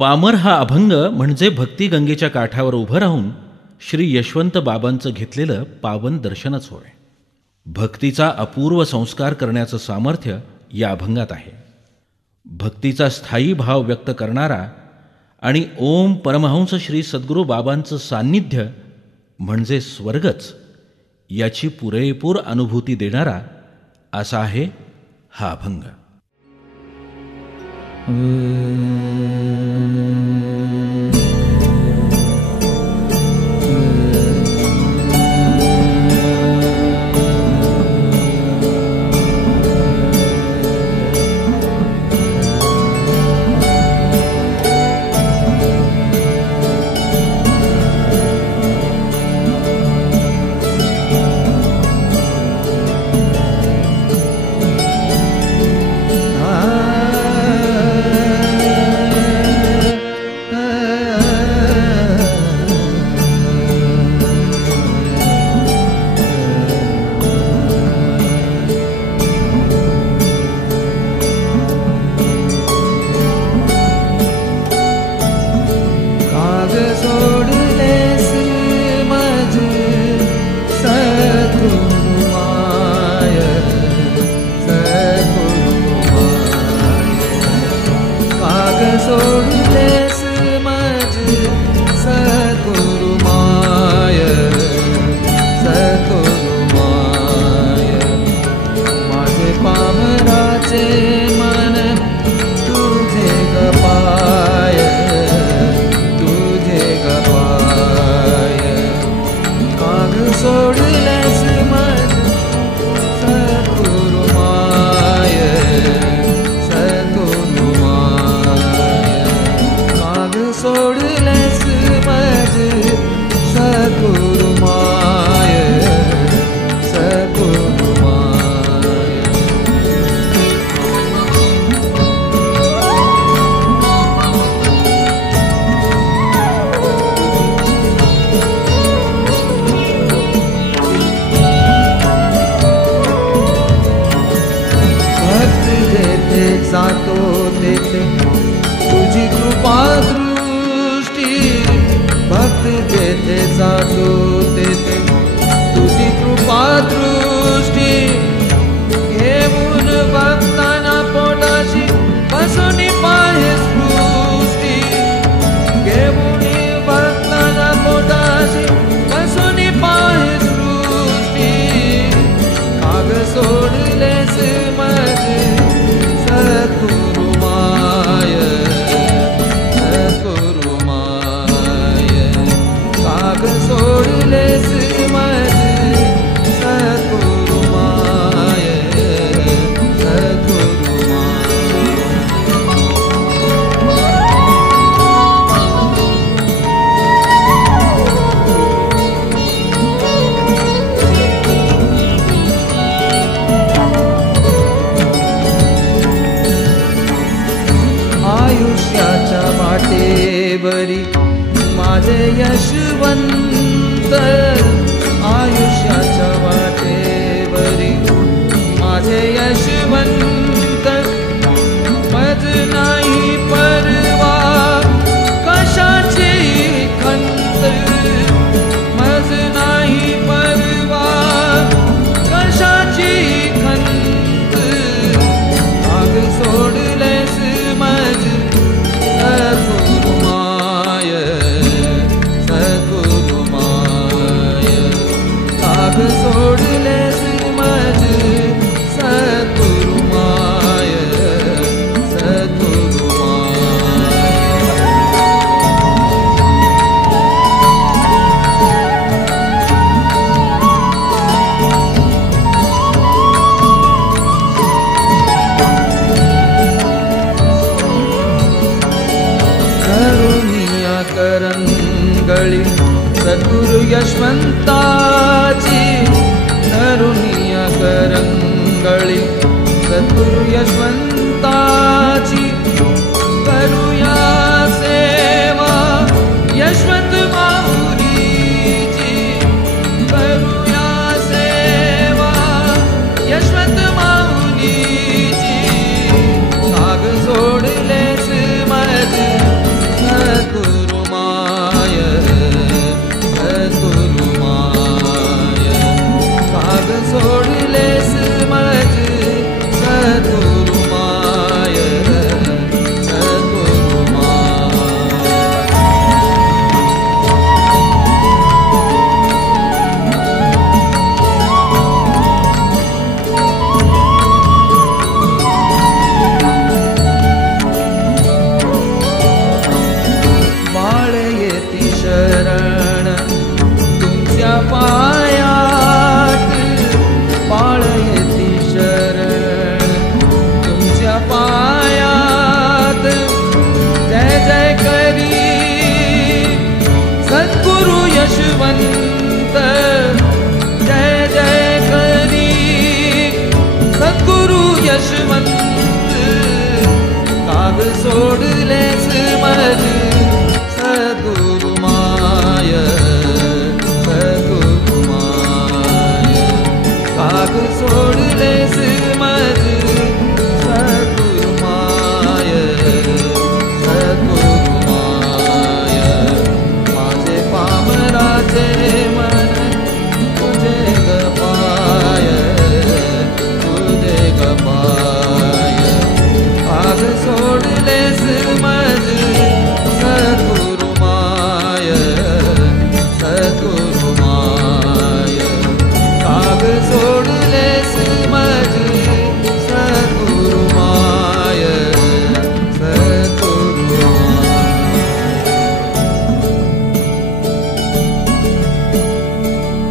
पामर हा अभंग म्हणजे भक्तिगंगेच्या काठावर उभं राहून श्री यशवंत बाबांचं घेतलेलं पावन दर्शनच होय. भक्तीचा अपूर्व संस्कार करण्याचं सामर्थ्य या अभंगात आहे. भक्तीचा स्थायी भाव व्यक्त करणारा आणि ओम परमहंस श्री सद्गुरू बाबांचं सान्निध्य म्हणजे स्वर्गच याची पुरेपूर अनुभूती देणारा असा आहे हा अभंग. माझे यशवंत आयुष्याच्या वाटेवरी माझे यशवंत मज नाही परवा कशाची खंत मज नाही परवा कशाची खंत आग सोडलेस मज सोडलेस मज सद्गुरु माय सद्गुरु करुणिया करंगळी सद्गुरु यशवंताची करुणिया करंगळी सद्गुरु यशवंताची करूया सेवा यशवंत माऊलीची करूया सेवा यशवंत माऊलीची साग सोडलेस मज करी सद्गुरु यशवंत जय जय करी सद्गुरु यशवंत काग सोड